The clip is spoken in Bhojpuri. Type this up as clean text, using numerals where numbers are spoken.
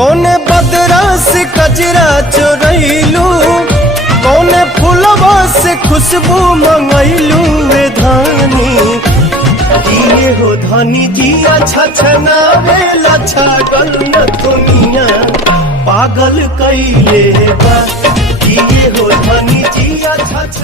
कौने बदरा से कजरा चोरैलू, कौने फूलवा से खुशबू मंगैलू वे धानी। किए हो धनी जिया छछनावेला छागल न दुनिया पागल कैले बा। किए हो धनी जिया छछ